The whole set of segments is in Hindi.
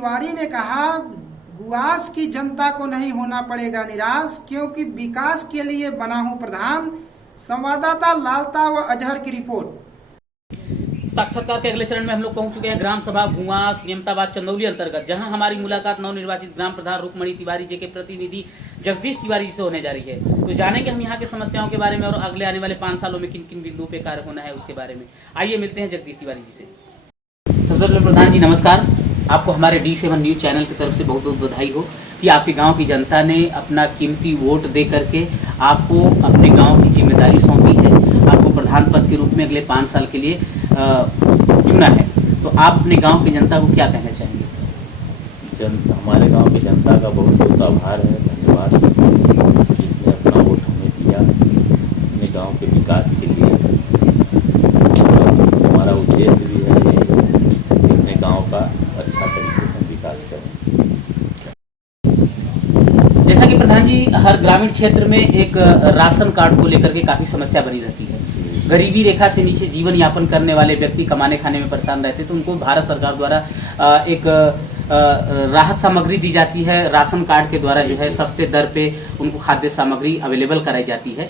तिवारी ने कहा, गुआस की जनता को नहीं होना पड़ेगा निराश, क्योंकि विकास के लिए बना हूं प्रधान। संवाददाता लालता व अजहर की रिपोर्ट। साक्षात्कार के अगले चरण में हम लोग पहुंच चुके हैं ग्राम सभा गुआस नियमताबाद चंदौली अंतर्गत, जहां हमारी मुलाकात नवनिर्वाचित ग्राम प्रधान रुक्मणी तिवारी जी के प्रतिनिधि जगदीश तिवारी जी से होने जा रही है। तो जानेंगे हम यहां की समस्याओं के बारे में और अगले आने वाले 5 सालों में किन किन बिंदुओं पे कार्य होना है उसके बारे में। आइए मिलते हैं जगदीश तिवारी जी से। सबसे पहले प्रधान जी नमस्कार, आपको हमारे D7 न्यूज चैनल की तरफ से बहुत बहुत बधाई हो कि आपके गाँव की जनता ने अपना कीमती वोट दे करके आपको अपने गाँव की जिम्मेदारी सौंपी है, आपको प्रधान पद के रूप में अगले 5 साल के लिए चुना है। तो आप अपने गांव की जनता को क्या कहना चाहेंगे? हमारे गांव की जनता का बहुत बहुत आभार है, धन्यवाद, जिसने अपना वोट हमें दिया अपने गांव के विकास के लिए। हमारा उद्देश्य भी है कि अपने गांव का अच्छा तरीके से विकास करें। जैसा कि प्रधान जी, हर ग्रामीण क्षेत्र में एक राशन कार्ड को लेकर के काफ़ी समस्या बनी रहती है। गरीबी रेखा से नीचे जीवन यापन करने वाले व्यक्ति कमाने खाने में परेशान रहते, तो उनको भारत सरकार द्वारा एक राहत सामग्री दी जाती है। राशन कार्ड के द्वारा जो है सस्ते दर पे उनको खाद्य सामग्री अवेलेबल कराई जाती है।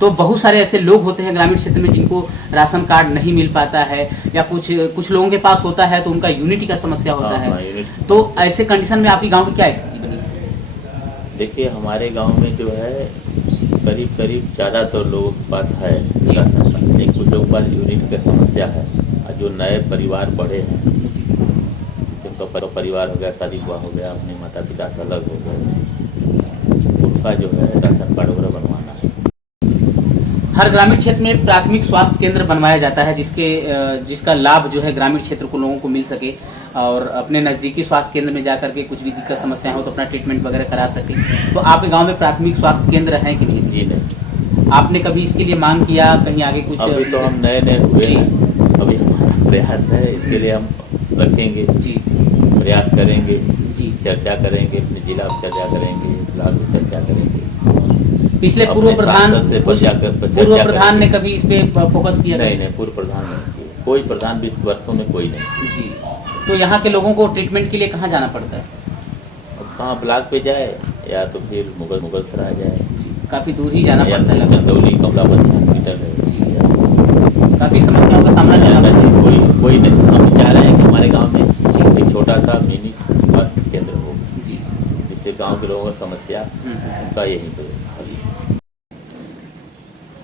तो बहुत सारे ऐसे लोग होते हैं ग्रामीण क्षेत्र में जिनको राशन कार्ड नहीं मिल पाता है, या कुछ लोगों के पास होता है तो उनका यूनिटी का समस्या होता है। तो ऐसे कंडीशन में आपकी गाँव की क्या स्थिति बनी है? देखिए, हमारे गाँव में जो है करीब ज़्यादातर लोगों के पास है राशन कार्ड, लेकिन कुछ लोगों के पास यूनिट का समस्या है। और जो नए परिवार बढ़े हैं, जिनका परिवार हो गया, शादी हुआ हो गया, अपने माता पिता से अलग हो गए, उनका जो है राशन कार्ड वगैरह बनवाना है। हर ग्रामीण क्षेत्र में प्राथमिक स्वास्थ्य केंद्र बनवाया जाता है, जिसका लाभ जो है ग्रामीण क्षेत्र को लोगों को मिल सके और अपने नज़दीकी स्वास्थ्य केंद्र में जाकर के कुछ भी दिक्कत समस्या हो तो अपना ट्रीटमेंट वगैरह करा सके। तो आपके गांव में प्राथमिक स्वास्थ्य केंद्र है कि नहीं? जी नहीं। आपने कभी इसके लिए मांग किया, कहीं आगे कुछ? अभी तो हम नए हुए हैं, अभी हमारा प्रयास है, इसके लिए हम रखेंगे जी, प्रयास करेंगे जी, चर्चा करेंगे, अपने जिला में चर्चा करेंगे, ब्लॉक में चर्चा करेंगे। पिछले पूर्व प्रधान ने कभी इस पे फोकस किया? नहीं, पूर्व प्रधान नहीं, कोई प्रधान 20 वर्षों में कोई नहीं जी। तो यहाँ के लोगों को ट्रीटमेंट के लिए कहाँ जाना पड़ता है? अब कहाँ ब्लॉक पे जाए या तो फिर मुगल सराय जाए जी, काफ़ी दूर ही जाना पड़ता है। चंदौली कमलापति हॉस्पिटल है जी, काफ़ी समस्याओं का सामना करना पड़ता है। कोई नहीं। हम चाह रहे हैं कि हमारे गाँव में एक छोटा सा मिनी स्वास्थ्य केंद्र हो जी, जिससे गाँव के लोगों की समस्या उनका यही तो हल।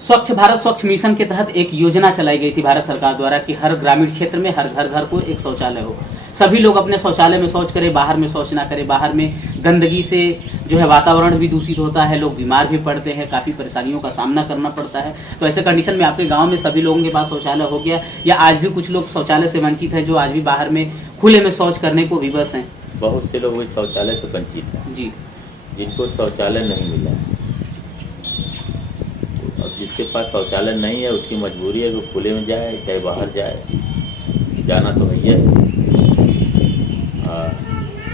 स्वच्छ भारत स्वच्छ मिशन के तहत एक योजना चलाई गई थी भारत सरकार द्वारा कि हर ग्रामीण क्षेत्र में हर घर को एक शौचालय हो। सभी लोग अपने शौचालय में शौच करें, बाहर में शौच ना करें। बाहर में गंदगी से जो है वातावरण भी दूषित होता है, लोग बीमार भी पड़ते हैं, काफ़ी परेशानियों का सामना करना पड़ता है। तो ऐसे कंडीशन में आपके गाँव में सभी लोगों के पास शौचालय हो गया, या आज भी कुछ लोग शौचालय से वंचित है, जो आज भी बाहर में खुले में शौच करने को विवश हैं? बहुत से लोग इस शौचालय से वंचित हैं जी, जिनको शौचालय नहीं मिला है। अब जिसके पास शौचालय नहीं है उसकी मजबूरी है कि खुले में जाए चाहे बाहर जाए, जाना तो है।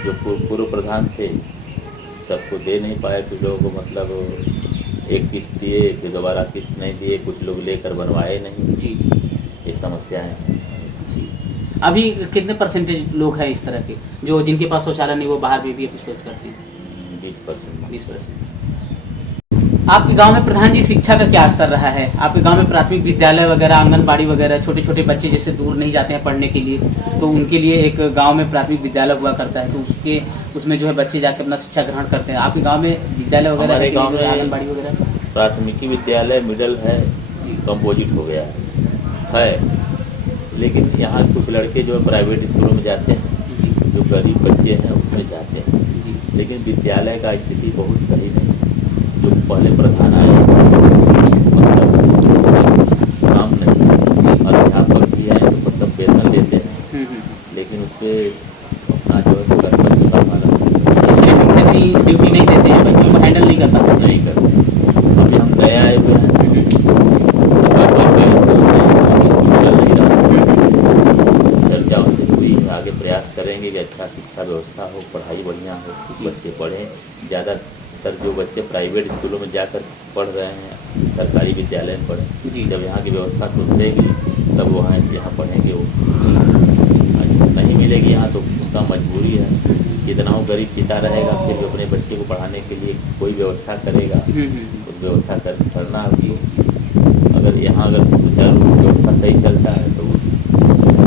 जो पूर्व प्रधान थे सबको दे नहीं पाए, कुछ लोगों को मतलब एक किस्त दिए फिर दोबारा किस्त नहीं दिए, कुछ लोग लेकर बनवाए नहीं जी, ये समस्याएं हैं जी। अभी कितने परसेंटेज लोग हैं इस तरह के जो जिनके पास शौचालय नहीं, वो बाहर भी शौच करते हैं? 20%। आपके गांव में प्रधान जी शिक्षा का क्या स्तर रहा है? आपके गांव में प्राथमिक विद्यालय वगैरह, आंगनबाड़ी वगैरह, छोटे छोटे बच्चे जैसे दूर नहीं जाते हैं पढ़ने के लिए, तो उनके लिए एक गांव में प्राथमिक विद्यालय हुआ करता है, तो उसमें जो है बच्चे जाकर अपना शिक्षा ग्रहण करते हैं। आपके गाँव में विद्यालय वगैरह? हमारे गाँव में आंगनबाड़ी वगैरह, प्राथमिकी विद्यालय मिडल है जी, कंपोजिट हो गया है, लेकिन यहाँ कुछ लड़के जो प्राइवेट स्कूलों में जाते हैं, जो गरीब बच्चे हैं उसमें जाते हैं जी, लेकिन विद्यालय का स्थिति बहुत सही नहीं। जो पहले प्रधान आए मतलब काम नहीं, अध्यापक भी आए तो मतलब वेतन देते हैं, लेकिन उस पर अपना जो है कर्तव्य का पालन से नहीं, ड्यूटी नहीं देते हैं, बच्चों को हैंडल नहीं कर पाते, नहीं करते। अभी हम नए आए हुए हैं, चल नहीं रहा, चर्चाओं से हुई है, आगे प्रयास करेंगे कि अच्छा शिक्षा व्यवस्था हो, पढ़ाई बढ़िया हो, कुछ बच्चे पढ़ें। ज़्यादातर जो बच्चे प्राइवेट स्कूलों में जाकर पढ़ रहे हैं सरकारी विद्यालय में पढ़ें, जब यहाँ की व्यवस्था सुधरेगी तब वो यहाँ पढ़ेंगे। वो नहीं मिलेगी यहाँ तो उसका मजबूरी है, जितना वो गरीब पिता रहेगा फिर भी अपने बच्चे को पढ़ाने के लिए कोई व्यवस्था करेगा, कुछ व्यवस्था करना उसको। अगर यहाँ अगर सुचारू व्यवस्था सही चलता है तो उस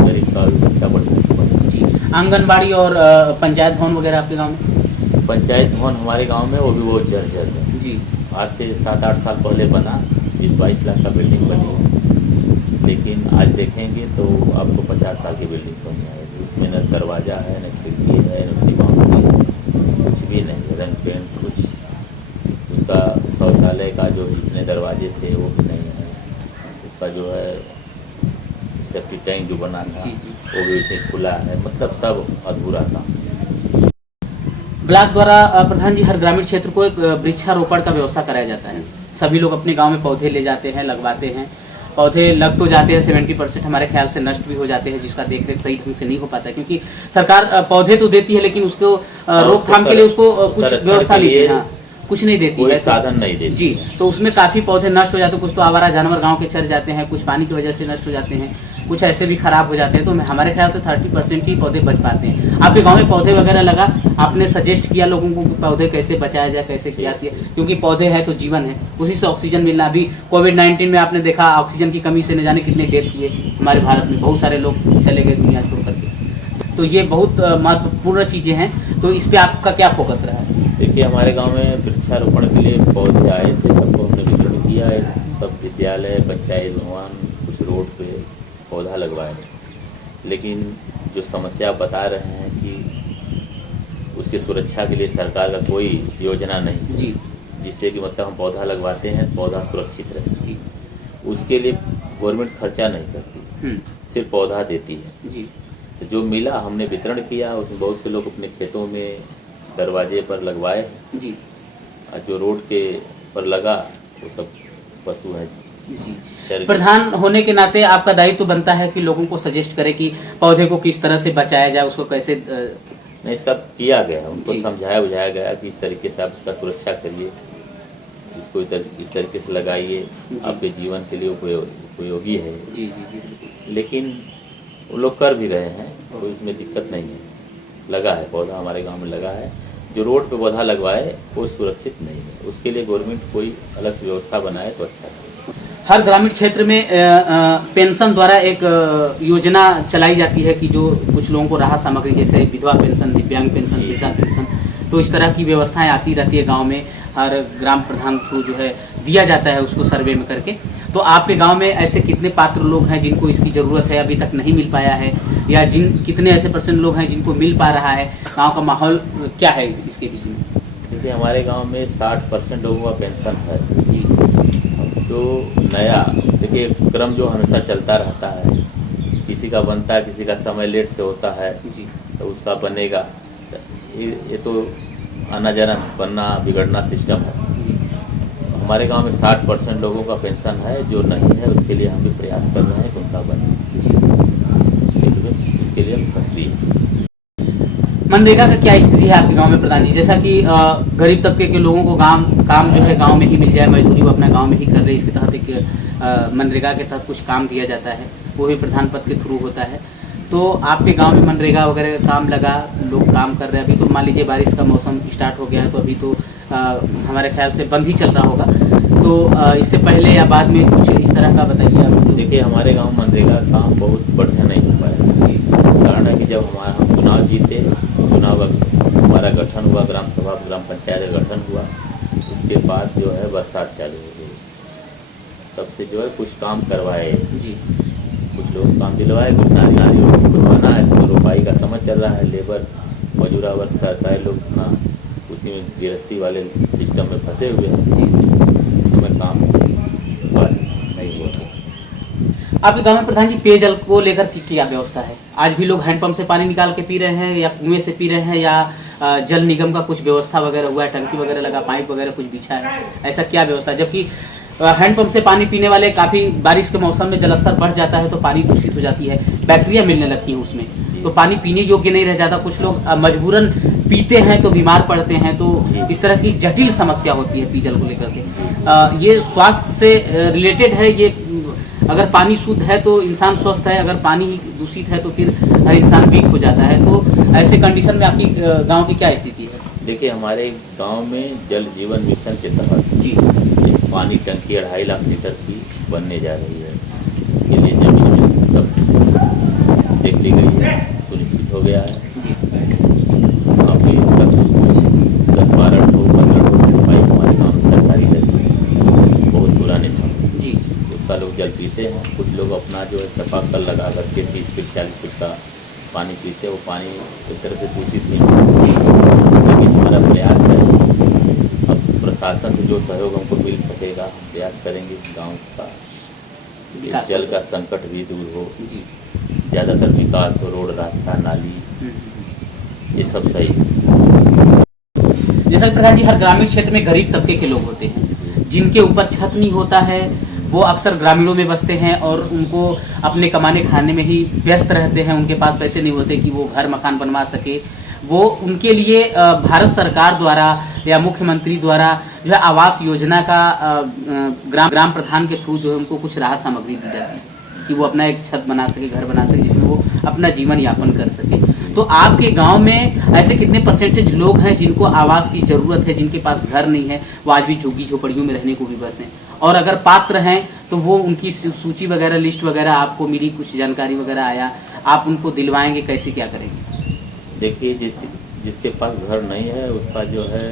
गरीब का भी बच्चा बढ़िया से पढ़ेगा। जी, आंगनबाड़ी और पंचायत भवन वगैरह आपके गाँव में? पंचायत भवन हमारे गाँव में वो भी बहुत जर्जर है जी। आज से 7-8 साल पहले बना, 20-22 लाख का बिल्डिंग बनी है, लेकिन आज देखेंगे तो आपको 50 साल की बिल्डिंग समझ में आएगी। उसमें न दरवाज़ा है, न खिड़की है, न उसकी बाउंड्री है, कुछ भी नहीं, रंग पेंट कुछ, उसका शौचालय का जो जितने दरवाजे थे वो भी नहीं है, उसका जो है सेफ्टी टैंक जो बना था वो भी उसे खुला है, मतलब सब अधूरा था। ब्लॉक द्वारा प्रधान जी हर ग्रामीण क्षेत्र को एक वृक्षारोपण का व्यवस्था कराया जाता है। सभी लोग अपने गांव में पौधे ले जाते हैं, लगवाते हैं। पौधे लग तो जाते हैं, 70% हमारे ख्याल से नष्ट भी हो जाते हैं, जिसका देखरेख सही ढंग से नहीं हो पाता है, क्योंकि सरकार पौधे तो देती है लेकिन उसको रोकथाम के लिए उसको कुछ व्यवस्था नहीं देती है, कुछ नहीं देती है, साधन नहीं देती जी। तो उसमें काफ़ी पौधे नष्ट हो जाते हैं, कुछ तो आवारा जानवर गाँव के चर जाते हैं, कुछ पानी की वजह से नष्ट हो जाते हैं, कुछ ऐसे भी खराब हो जाते हैं। तो हमारे ख्याल से 30% ही पौधे बच पाते हैं। आपके गांव में पौधे वगैरह लगा, आपने सजेस्ट किया लोगों को कि पौधे कैसे बचाया जाए, कैसे किया जाए, क्योंकि पौधे हैं तो जीवन है, उसी से ऑक्सीजन मिलना। अभी कोविड-19 में आपने देखा ऑक्सीजन की कमी से न जाने कितने डेथ हुए हमारे भारत में, बहुत सारे लोग चले गए दुनिया छोड़ करके। तो ये बहुत महत्वपूर्ण चीज़ें हैं, तो इस पर आपका क्या फोकस रहा है? देखिए हमारे गांव में वृक्षारोपण के लिए पौधे आए थे, सबको हमने वितरण किया है, सब विद्यालय, पंचायत भवन, कुछ रोड पे पौधा लगवाए। लेकिन जो समस्या बता रहे हैं कि उसकी सुरक्षा के लिए सरकार का कोई योजना नहीं जी, जिससे कि मतलब हम पौधा लगवाते हैं पौधा सुरक्षित रहे जी, उसके लिए गवर्नमेंट खर्चा नहीं करती, सिर्फ पौधा देती है जी। तो जो मिला हमने वितरण किया, उसमें बहुत से लोग अपने खेतों में दरवाजे पर लगवाए जी, और जो रोड के पर लगा वो सब पशु हैं जी। प्रधान होने के नाते आपका दायित्व तो बनता है कि लोगों को सजेस्ट करें कि पौधे को किस तरह से बचाया जाए, उसको कैसे नहीं सब किया गया, उनको जी। समझाया बुझाया गया कि इस तरीके से आप इसका सुरक्षा करिए, इसको इस तरीके से लगाइए, आपके जीवन के लिए उपयोगी है। जी जी जी। लेकिन वो लोग कर भी रहे हैं, कोई उसमें दिक्कत नहीं है। लगा है पौधा हमारे गांव में लगा है, जो रोड पे पौधा लगवाए वो सुरक्षित नहीं है, उसके लिए गवर्नमेंट कोई अलग से व्यवस्था बनाए तो अच्छा है। हर ग्रामीण क्षेत्र में पेंशन द्वारा एक योजना चलाई जाती है कि जो कुछ लोगों को राहत सामग्री, जैसे विधवा पेंशन, दिव्यांग पेंशन, वृद्धा पेंशन, तो इस तरह की व्यवस्थाएं आती रहती है गांव में। हर ग्राम प्रधान थ्रू जो है दिया जाता है उसको सर्वे में करके। तो आपके गांव में ऐसे कितने पात्र लोग हैं जिनको इसकी ज़रूरत है, अभी तक नहीं मिल पाया है, या कितने ऐसे % लोग हैं जिनको मिल पा रहा है? गाँव का माहौल क्या है इसके विषय में? देखिए हमारे गाँव में 60% लोगों का पेंशन है। जी। जो नया देखिए क्रम जो हमेशा चलता रहता है, किसी का बनता है, किसी का समय लेट से होता है जी। तो उसका बनेगा, ये तो आना जाना बनना बिगड़ना सिस्टम है। हमारे गांव में 60% लोगों का पेंशन है, जो नहीं है उसके लिए हम भी प्रयास कर रहे हैं कि उनका बने, इसके लिए हम सक्रिय हैं। मनरेगा का क्या स्थिति है आपके गांव में प्रधान जी? जैसा कि गरीब तबके के लोगों को काम जो है गांव में ही मिल जाए, मजदूरी वो अपना गांव में ही कर रहे हैं, इसके तहत एक मनरेगा के तहत कुछ काम दिया जाता है, वो भी प्रधान पद के थ्रू होता है। तो आपके गांव में मनरेगा वगैरह का काम लगा, लोग काम कर रहे हैं? अभी तो मान लीजिए बारिश का मौसम स्टार्ट हो गया है, तो अभी तो हमारे ख्याल से बंद ही चल रहा होगा, तो इससे पहले या बाद में कुछ इस तरह का बताइए आप। देखिए हमारे गांव मनरेगा काम बहुत बढ़िया नहीं हो पाया जी। कारण है कि जब हम चुनाव जीते, चुनाव हमारा गठन हुआ, ग्राम सभा ग्राम पंचायत का गठन हुआ, उसके बाद जो है बरसात चालू हो गई, तब से जो है कुछ काम करवाए जी, कुछ लोग काम दिलवाए, कुछ नारियों को बनवाना है, तो रोपाई का समय चल रहा है, लेबर मजूरा वर्ग सारे लोग अपना उसी में गिरस्ती वाले सिस्टम में फंसे हुए हैं जी। इस समय काम नहीं हुआ। आपके गांव में प्रधान जी पेयजल को लेकर क्या व्यवस्था है? आज भी लोग हैंडपंप से पानी निकाल के पी रहे हैं, या कुएं से पी रहे हैं, या जल निगम का कुछ व्यवस्था वगैरह हुआ है, टंकी वगैरह लगा, पाइप वगैरह कुछ बिछा है, ऐसा क्या व्यवस्था है? जबकि हैंडपंप से पानी पीने वाले काफ़ी बारिश के मौसम में जलस्तर बढ़ जाता है तो पानी दूषित हो जाती है, बैक्टीरिया मिलने लगती है उसमें, तो पानी पीने योग्य नहीं रह जाता। कुछ लोग मजबूरन पीते हैं तो बीमार पड़ते हैं, तो इस तरह की जटिल समस्या होती है पेयजल को लेकर के। ये स्वास्थ्य से रिलेटेड है, ये अगर पानी शुद्ध है तो इंसान स्वस्थ है, अगर पानी दूषित है तो फिर हर इंसान वीक हो जाता है। तो ऐसे कंडीशन में आपकी गांव की क्या स्थिति है? देखिए, हमारे गांव में जल जीवन मिशन के तहत जी एक पानी टंकी 2.5 लाख लीटर की बनने जा रही है। इसके लिए जमीन में सब देख ली गई है, सुनिश्चित हो गया है। अभी तक कुछ 10-12 ठो 15 ठो पाइप हमारे गाँव में सरकारी लगी, बहुत पुराने समय जी। उसका लोग जल पीते हैं। कुछ लोग अपना जो है चापाकल लगा करके 30 फीट 40 फीट का पानी पीते हैं। वो पानी एक तरह से दूषित नहीं है, लेकिन हमारा प्रयास है, अब प्रशासन से जो सहयोग हमको मिल सकेगा हम प्रयास करेंगे गांव का जल का संकट भी दूर हो, जी। ज़्यादातर विकास हो, रोड, रास्ता, नाली, ये सब सही है। जैसा कि प्रधान जी, हर ग्रामीण क्षेत्र में गरीब तबके के लोग होते हैं जिनके ऊपर छत नहीं होता है। वो अक्सर ग्रामीणों में बसते हैं और उनको अपने कमाने खाने में ही व्यस्त रहते हैं। उनके पास पैसे नहीं होते कि वो घर मकान बनवा सके। वो उनके लिए भारत सरकार द्वारा या मुख्यमंत्री द्वारा जो है आवास योजना का ग्राम प्रधान के थ्रू जो है उनको कुछ राहत सामग्री दी जाती है कि वो अपना एक छत बना सके, घर बना सके, जिसमें वो अपना जीवन यापन कर सके। तो आपके गांव में ऐसे कितने परसेंटेज लोग हैं जिनको आवास की ज़रूरत है, जिनके पास घर नहीं है, वो आज भी झुग्गी झोपड़ियों में रहने को भी बस हैं? और अगर पात्र हैं तो वो उनकी सूची वगैरह, लिस्ट वगैरह आपको मिली, कुछ जानकारी वगैरह आया, आप उनको दिलवाएंगे, कैसे क्या करेंगे? देखिए, जिसके पास घर नहीं है उसका जो है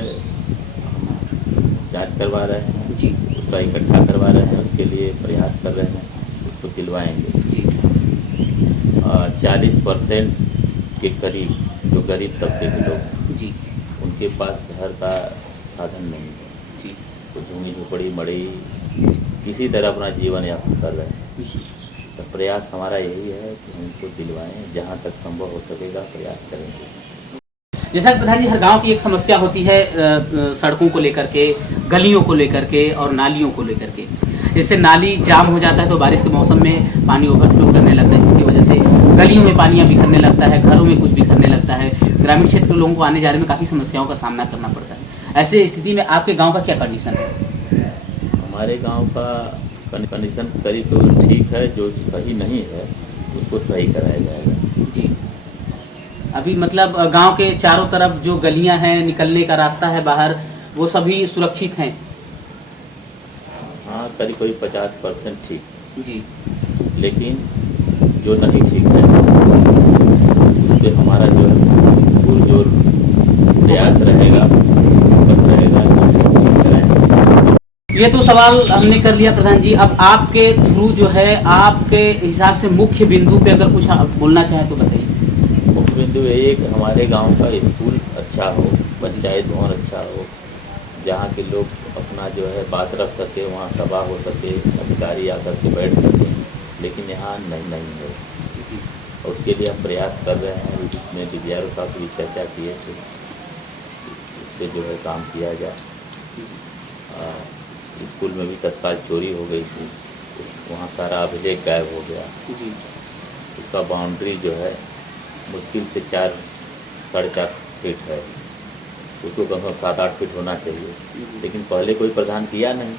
जांच करवा रहे हैं जी, उसका इकट्ठा करवा रहे हैं, उसके लिए प्रयास कर रहे हैं, उसको दिलवाएंगे जी। 40% के करीब जो गरीब तबके के लोग जी, उनके पास घर का साधन नहीं है जी, तो झुग्गी झोपड़ी मड़ई किसी तरह अपना जीवन यापन कर रहे हैं। जी। तो प्रयास हमारा यही है कि उनको दिलवाएं, जहाँ तक संभव हो सकेगा प्रयास करेंगे। जैसा कि प्रधान जी, हर गांव की एक समस्या होती है सड़कों को लेकर के, गलियों को लेकर के और नालियों को लेकर के। जैसे नाली जाम हो जाता है तो बारिश के मौसम में पानी ओवरफ्लो करने लगता है, जिसकी वजह से गलियों में पानी बिखरने लगता है, घरों में कुछ बिखरने लगता है। ग्रामीण क्षेत्र के लोगों को आने जाने में काफ़ी समस्याओं का सामना करना पड़ता है। ऐसे स्थिति में आपके गाँव का क्या कंडीशन है? हमारे गांव का कंडीशन करीब तो ठीक है, जो सही नहीं है उसको सही कराया जाएगा। जी। अभी मतलब गांव के चारों तरफ जो गलियां हैं, निकलने का रास्ता है बाहर, वो सभी सुरक्षित हैं? हाँ, करीब 50% ठीक, जी। लेकिन जो नहीं ठीक है उस पर हमारा जो पुरजोर प्रयास रहेगा, बस रहेगा। ये तो सवाल हमने कर लिया प्रधान जी। अब आपके थ्रू जो है, आपके हिसाब से मुख्य बिंदु पे अगर कुछ बोलना चाहें तो बताइए। मुख्य बिंदु यही है कि हमारे गांव का स्कूल अच्छा हो, पंचायत भवन अच्छा हो, जहाँ के लोग अपना जो है बात रख सके, वहाँ सभा हो सके, अधिकारी आकर के बैठ सके, लेकिन यहाँ नहीं है। और उसके लिए हम प्रयास कर रहे हैं। अभी जिसमें विद्यालय साहब से भी चर्चा किए थे, इस पर जो है काम किया जाए। स्कूल में भी तत्काल चोरी हो गई थी, वहाँ सारा अभिलेख गायब हो गया। उसका बाउंड्री जो है मुश्किल से 4-4.5 फीट है, उसको कम से कम 7-8 फीट होना चाहिए, लेकिन पहले कोई प्रदान किया नहीं।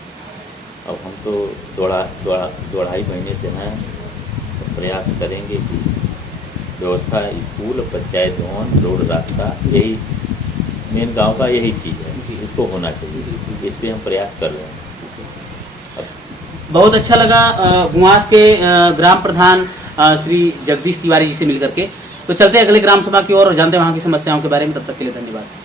अब हम तो 2.5 महीने से हैं, तो प्रयास करेंगे कि व्यवस्था, स्कूल, पंचायत भवन, रोड, रास्ता, यही मेन गांव का यही चीज़ है, इसको होना चाहिए। इस पर हम प्रयास कर रहे हैं। बहुत अच्छा लगा गुआस के ग्राम प्रधान श्री जगदीश तिवारी जी से मिलकर के। तो चलते हैं अगले ग्राम सभा की ओर और जानते हैं वहाँ की समस्याओं के बारे में। तब तक के लिए धन्यवाद।